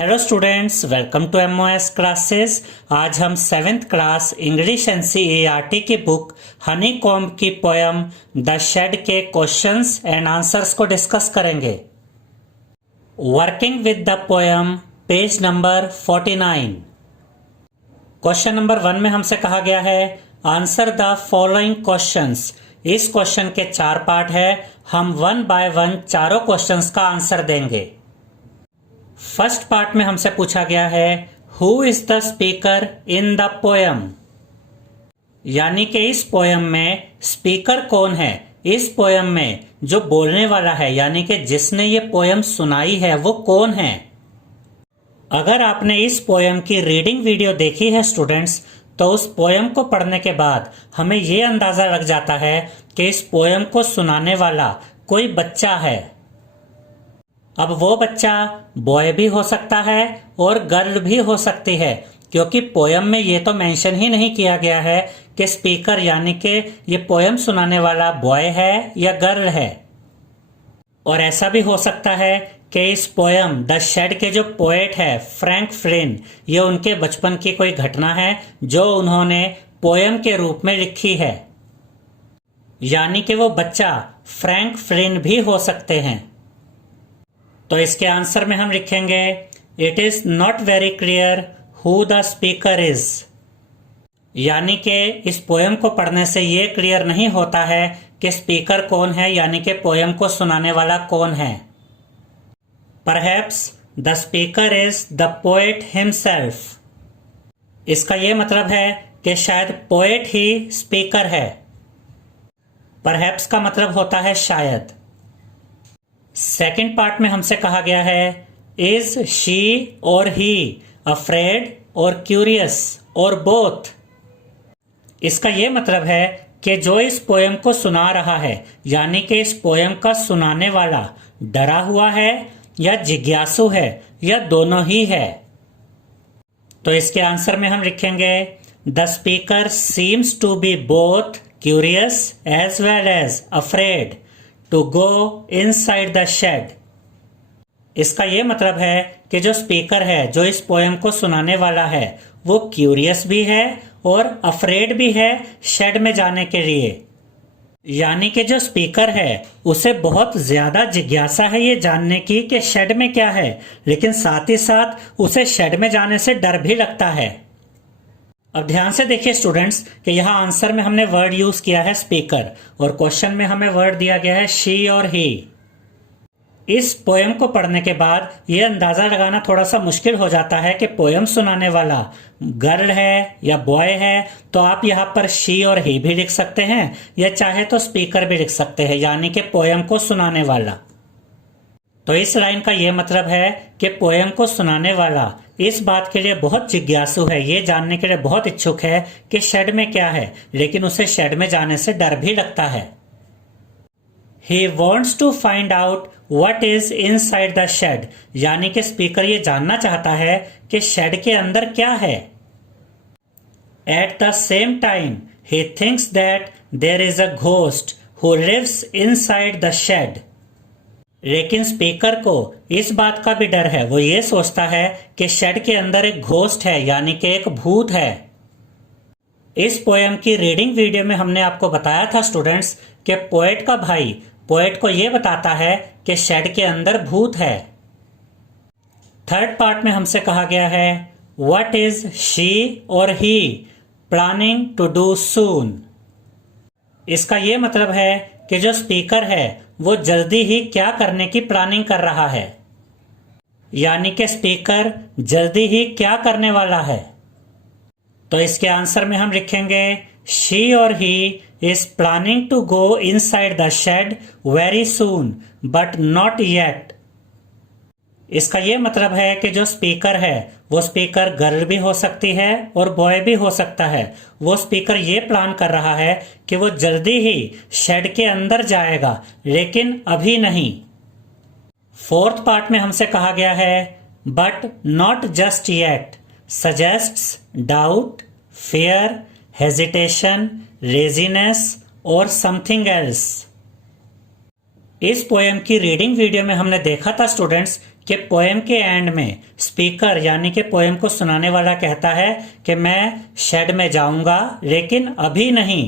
Hello students, welcome to MOS classes. आज हम 7th class English NCERT की book honeycomb की poem the shade के questions and answers को discuss करेंगे। Working with the poem, page number 49। Question number 1 में हमसे कहा गया है आंसर द फॉलोइंग क्वेश्चंस। इस क्वेश्चन के 4 पार्ट है, हम 1 बाय 1 चारों क्वेश्चंस का आंसर देंगे। फर्स्ट पार्ट में हमसे पूछा गया है who is the speaker in the poem, यानी कि इस पोयम में स्पीकर कौन है। इस पोयम में जो बोलने वाला है यानी कि जिसने ये पोयम सुनाई है वो कौन है। अगर आपने इस पोयम की रीडिंग वीडियो देखी है स्टूडेंट्स, तो उस पोयम को पढ़ने के बाद हमें ये अंदाजा लग जाता है कि इस पोयम को सुनाने वाला कोई बच्चा है। अब वो बच्चा बॉय भी हो सकता है और गर्ल भी हो सकती है, क्योंकि पोयम में ये तो मेंशन ही नहीं किया गया है कि स्पीकर यानी कि ये पोयम सुनाने वाला बॉय है या गर्ल है। और ऐसा भी हो सकता है कि इस पोयम द शेड के जो पोएट है फ्रैंक फ्लिन, ये उनके बचपन की कोई घटना है जो उन्होंने पोयम के रूप में लिखी है, यानी कि वो बच्चा फ्रैंक फ्लिन भी हो सकते हैं। तो इसके आंसर में हम लिखेंगे it is not very clear who the speaker is, यानी कि इस पोयम को पढ़ने से ये क्लियर नहीं होता है कि स्पीकर कौन है, यानी कि पोयम को सुनाने वाला कौन है। Perhaps the speaker is the poet himself. इसका यह मतलब है कि शायद पोएट ही स्पीकर है। परहैप्स का मतलब होता है शायद। सेकेंड पार्ट में हमसे कहा गया है इज शी और ही अफ्रेड और क्यूरियस और बोथ। इसका यह मतलब है कि जो इस पोयम को सुना रहा है यानी कि इस पोयम का सुनाने वाला डरा हुआ है या जिज्ञासु है या दोनों ही है। तो इसके आंसर में हम लिखेंगे the speaker seems to be both curious as well as afraid to go inside the shade. इसका यह मतलब है कि जो स्पीकर है, जो इस पोयम को सुनाने वाला है, वो क्यूरियस भी है और अफ्रेड भी है शेड में जाने के लिए। यानी कि जो स्पीकर है उसे बहुत ज्यादा जिज्ञासा है ये जानने की कि शेड में क्या है, लेकिन साथ ही साथ उसे शेड में जाने से डर भी लगता है। अब ध्यान से देखिए स्टूडेंट्स कि यहाँ आंसर में हमने वर्ड यूज किया है स्पीकर और क्वेश्चन में हमें वर्ड दिया गया है शी और ही। इस पोयम को पढ़ने के बाद ये अंदाजा लगाना थोड़ा सा मुश्किल हो जाता है कि पोयम सुनाने वाला गर्ल है या बॉय है, तो आप यहाँ पर शी और ही भी लिख सकते हैं या चाहे तो स्पीकर भी लिख सकते हैं, यानी कि पोयम को सुनाने वाला। तो इस लाइन का यह मतलब है कि पोयम को सुनाने वाला इस बात के लिए बहुत जिज्ञासु है, ये जानने के लिए बहुत इच्छुक है कि शेड में क्या है, लेकिन उसे शेड में जाने से डर भी लगता है। He wants to find out what is inside the shed, यानी कि स्पीकर ये जानना चाहता है कि शेड के अंदर क्या है। At the same time, he thinks that there is a ghost who lives inside the shed. लेकिन स्पीकर को इस बात का भी डर है, वो ये सोचता है कि शेड के अंदर एक घोस्ट है, यानी कि एक भूत है। इस पोयम की रीडिंग वीडियो में हमने आपको बताया था स्टूडेंट्स कि पोएट का भाई पोएट को यह बताता है कि शेड के अंदर भूत है। थर्ड पार्ट में हमसे कहा गया है व्हाट इज शी और ही प्लानिंग टू डू सून। इसका यह मतलब है कि जो स्पीकर है वो जल्दी ही क्या करने की प्लानिंग कर रहा है, यानी कि स्पीकर जल्दी ही क्या करने वाला है। तो इसके आंसर में हम लिखेंगे शी और he is planning to go inside the shade very soon but not yet. इसका यह मतलब है कि जो स्पीकर है वो स्पीकर गर्ल भी हो सकती है और बॉय भी हो सकता है। वो स्पीकर ये प्लान कर रहा है कि वो जल्दी ही शेड के अंदर जाएगा, लेकिन अभी नहीं। फोर्थ पार्ट में हमसे कहा गया है but not just yet suggests doubt, fear, hesitation, laziness और समथिंग एल्स। इस पोयम की रीडिंग वीडियो में हमने देखा था स्टूडेंट्स कि पोएम के एंड में स्पीकर यानी कि पोएम को सुनाने वाला कहता है कि मैं शेड में जाऊंगा लेकिन अभी नहीं।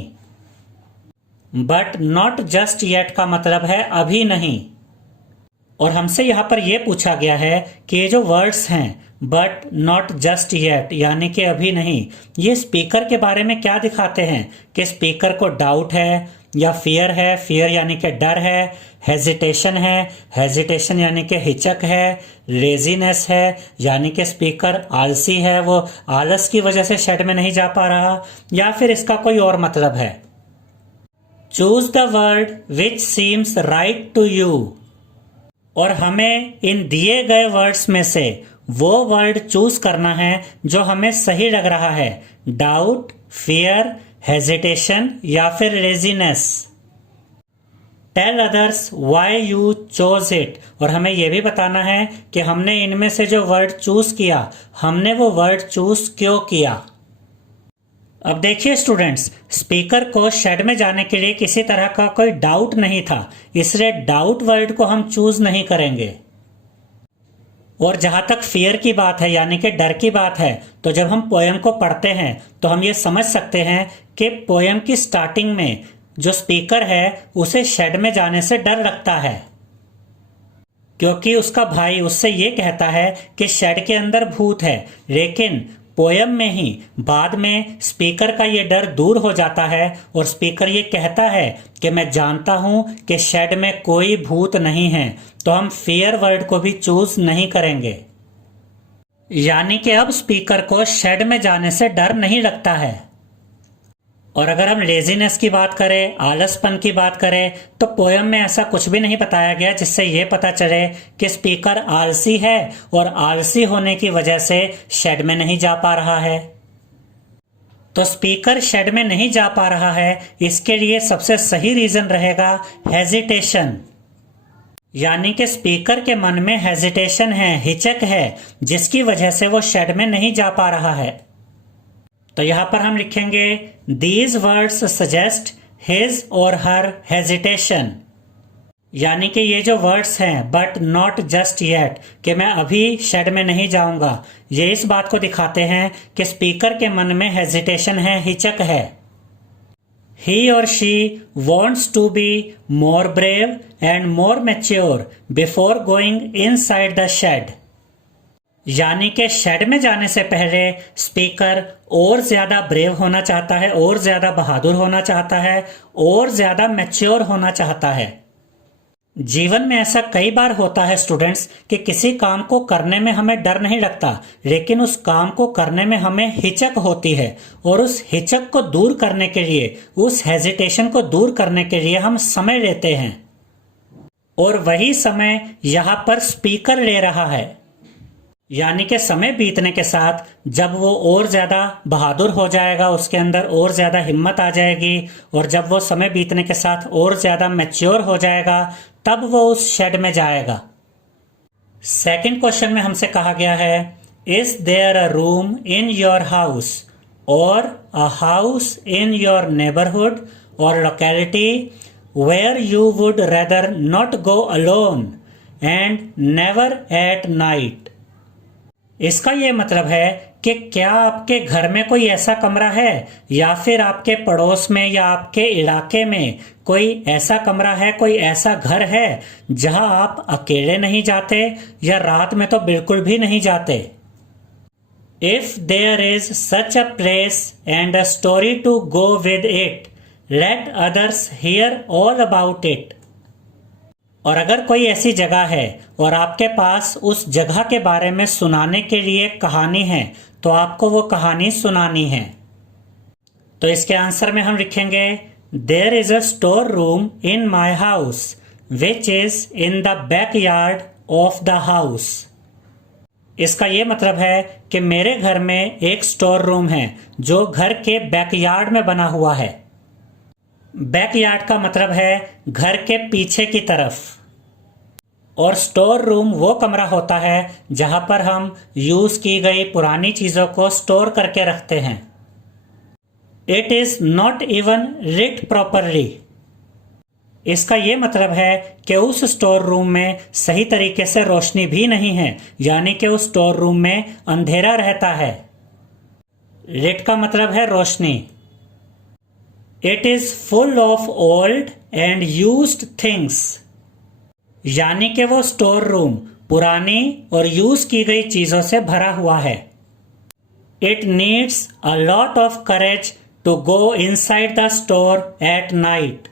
बट नॉट जस्ट येट का मतलब है अभी नहीं। और हमसे यहां पर यह पूछा गया है कि ये जो वर्ड्स हैं बट नॉट जस्ट येट यानी कि अभी नहीं, ये स्पीकर के बारे में क्या दिखाते हैं कि स्पीकर को डाउट है या फियर है, फियर यानी कि डर है, हेजिटेशन है, हेजिटेशन यानी कि हिचक है, लेजीनेस है यानी कि स्पीकर आलसी है, वो आलस की वजह से शेड में नहीं जा पा रहा, या फिर इसका कोई और मतलब है। Choose the word which seems right to you. और हमें इन दिए गए वर्ड्स में से वो वर्ड चूज करना है जो हमें सही लग रहा है, डाउट, फियर, हेजिटेशन या फिर laziness. Tell others why you chose it. और हमें यह भी बताना है कि हमने इनमें से जो वर्ड चूज किया, हमने वो वर्ड चूज क्यों किया। अब देखिए स्टूडेंट्स, स्पीकर को शेड में जाने के लिए किसी तरह का कोई डाउट नहीं था, इसलिए डाउट वर्ड को हम चूज नहीं करेंगे। और जहां तक फियर की बात है यानी कि डर की बात है, तो जब हम पोएम को पढ़ते हैं तो हम ये समझ सकते हैं कि पोएम की स्टार्टिंग में जो स्पीकर है उसे शेड में जाने से डर लगता है, क्योंकि उसका भाई उससे ये कहता है कि शेड के अंदर भूत है। लेकिन पोयम में ही बाद में स्पीकर का ये डर दूर हो जाता है और स्पीकर ये कहता है कि मैं जानता हूं कि शेड में कोई भूत नहीं है, तो हम फियर वर्ड को भी चूज नहीं करेंगे। यानी कि अब स्पीकर को शेड में जाने से डर नहीं लगता है। और अगर हम लेजीनेस की बात करें, आलसपन की बात करें, तो पोयम में ऐसा कुछ भी नहीं बताया गया जिससे यह पता चले कि स्पीकर आलसी है और आलसी होने की वजह से शेड में नहीं जा पा रहा है। तो स्पीकर शेड में नहीं जा पा रहा है, इसके लिए सबसे सही रीजन रहेगा हेजिटेशन। यानी कि स्पीकर के मन में हेजिटेशन है, हिचक है, जिसकी वजह से वो शेड में नहीं जा पा रहा है। तो यहां पर हम लिखेंगे दीज वर्ड्स सजेस्ट हिज और हर हेजिटेशन। यानी कि ये जो वर्ड्स हैं बट नॉट जस्ट येट, कि मैं अभी शेड में नहीं जाऊंगा, ये इस बात को दिखाते हैं कि स्पीकर के मन में हेजिटेशन है, हिचक है। He or she wants to be more brave and more mature before going inside the shed. यानी कि शेड में जाने से पहले स्पीकर और ज्यादा ब्रेव होना चाहता है, और ज्यादा बहादुर होना चाहता है, और ज्यादा मैच्योर होना चाहता है। जीवन में ऐसा कई बार होता है स्टूडेंट्स कि किसी काम को करने में हमें डर नहीं लगता, लेकिन उस काम को करने में हमें हिचक होती है, और उस हिचक को दूर करने के लिए, उस हेजिटेशन को दूर करने के लिए हम समय लेते हैं। और वही समय यहां पर स्पीकर ले रहा है। यानी कि समय बीतने के साथ जब वो और ज्यादा बहादुर हो जाएगा, उसके अंदर और ज्यादा हिम्मत आ जाएगी, और जब वो समय बीतने के साथ और ज्यादा मैच्योर हो जाएगा, तब वो उस शेड में जाएगा। सेकंड क्वेश्चन में हमसे कहा गया है, is there a room in your house और a house in your neighbourhood और locality where you would rather not go alone and never at night. इसका यह मतलब है कि क्या आपके घर में कोई ऐसा कमरा है, या फिर आपके पड़ोस में या आपके इलाके में कोई ऐसा कमरा है, कोई ऐसा घर है जहां आप अकेले नहीं जाते या रात में तो बिल्कुल भी नहीं जाते। If there is such a place and a story to go with it, let others hear all about it. और अगर कोई ऐसी जगह है और आपके पास उस जगह के बारे में सुनाने के लिए कहानी है, तो आपको वो कहानी सुनानी है। तो इसके आंसर में हम लिखेंगे, there is a store room in my house which is in the backyard of the house. इसका यह मतलब है कि मेरे घर में एक स्टोर रूम है जो घर के बैकयार्ड में बना हुआ है। बैकयार्ड का मतलब है घर के पीछे की तरफ, और स्टोर रूम वो कमरा होता है जहां पर हम यूज की गई पुरानी चीजों को स्टोर करके रखते हैं। It is not even lit properly. इसका ये मतलब है कि उस स्टोर रूम में सही तरीके से रोशनी भी नहीं है, यानी कि उस स्टोर रूम में अंधेरा रहता है। लिट का मतलब है रोशनी। It is full of old and used things, यानी कि वो स्टोर रूम पुरानी और यूज की गई चीजों से भरा हुआ है। It needs a lot of courage to go inside the store at night.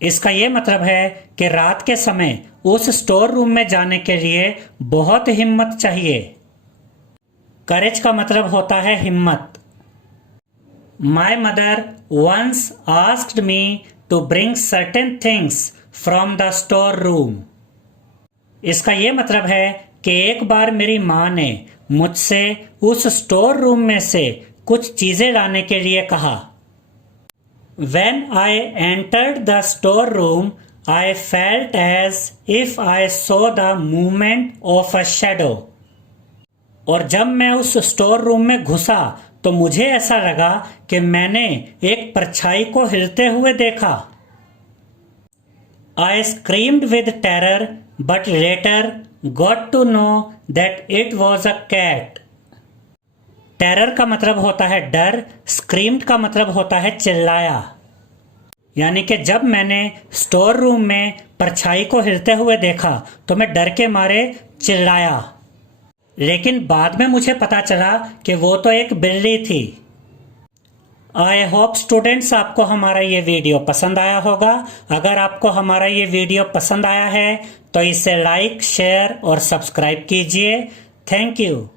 इसका यह मतलब है कि रात के समय उस स्टोर रूम में जाने के लिए बहुत हिम्मत चाहिए। करेज का मतलब होता है हिम्मत। My mother once asked me to bring certain things from the store room. इसका यह मतलब है कि एक बार मेरी माँ ने मुझसे उस स्टोर रूम में से कुछ चीजें लाने के लिए कहा। When I entered the storeroom, I felt as if I saw the movement of a shadow. और जब मैं उस स्टोर रूम में घुसा तो मुझे ऐसा लगा कि मैंने एक परछाई को हिलते हुए देखा। I screamed with terror, but later got to know that it was a cat. Terror का मतलब होता है डर, स्क्रीम्ड का मतलब होता है चिल्लाया। यानी कि जब मैंने स्टोर रूम में परछाई को हिलते हुए देखा तो मैं डर के मारे चिल्लाया, लेकिन बाद में मुझे पता चला कि वो तो एक बिल्ली थी। आई होप स्टूडेंट्स आपको हमारा ये वीडियो पसंद आया होगा। अगर आपको हमारा ये वीडियो पसंद आया है तो इसे लाइक, शेयर और सब्सक्राइब कीजिए। Thank you.